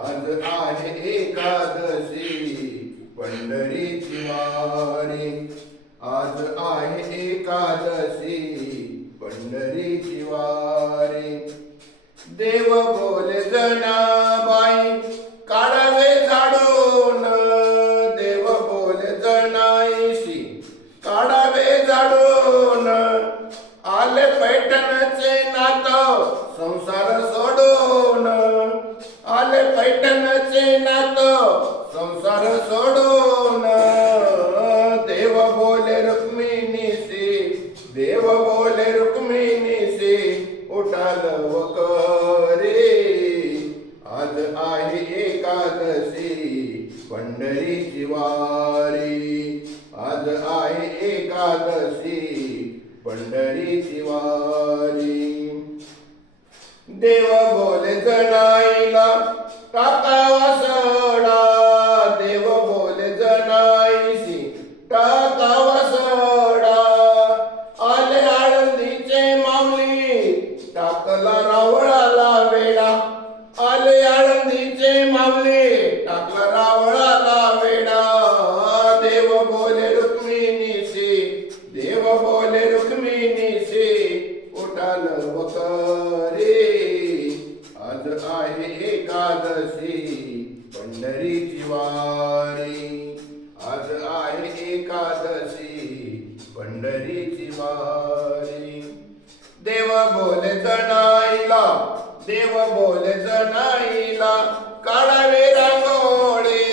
आज आहे एकादशी पंढरीची वारी। आज आहे एकादशी पंढरीची वारी। देव बोले जनाबाई काढावे झाडून, देव बोले जनाईशी काढावे झाडून। आले पैठणचे नात संसार सोडून, आले पैठणचे नात संसार सोडून। देव बोले रुक्मिणीशी, देव बोले रुक्मिणीशी उठा लवकरे। आज आहे एकादशी पंढरीची वारी। आज आहे एकादशी पंढरीची वारी। देव बोले जनाईला टाकावा सडा, देव बोले जनाईशी टाकावा सडा। आले आळंदीचे माऊली टाकला रावळाला वेडा, आले आळंदीचे माऊली टाकला रावळाला वेडा। देव बोले रुक्मिणीशी, देव बोले रुक्मिणीशी उठा लवकरे। आज आहे एकादशी पंढरीची वारी। आज आहे एकादशी पंढरीची वारी। देव बोले जनाईला, देव बोले जनाईला काढावे रांगोळी,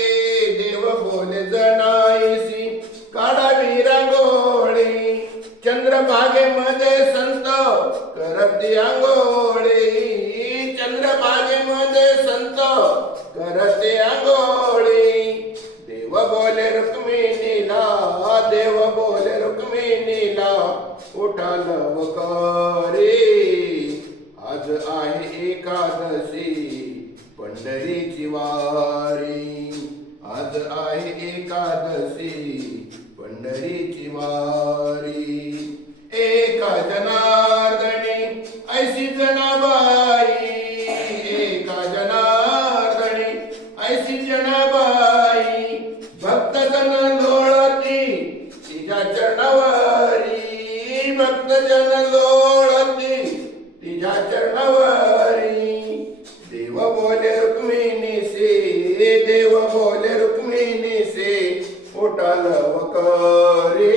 देव बोले जनाईशी काढावी रांगोळी। चंद्रभागेमध्ये संत करती आंघोळी, चंद्रभागेमध्ये संत करते आंघोळी। देव बोले रुक्मिणीला, देव बोले रुक्मिणीला उठा लवकरे। आज आहे एकादशी पंढरीची वारी। आज आहे एकादशी पंढरीची वारी। एका जनार्दनी ऐशी जनाबाई, एका जनार्दनी ऐशी जनाबाई। भक्तजन लोळती तिच्या चरणावरी, भक्तजन लोळती तिच्या चरणावरी। देव बोले रुक्मिणीशी, देव बोले रुक्मिणीशी उठा लवकरे।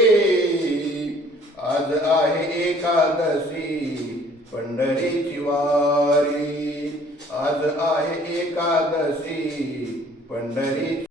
आज आहे एकादशी पंढरीची वारी। आज आहे एकादशी पंढरी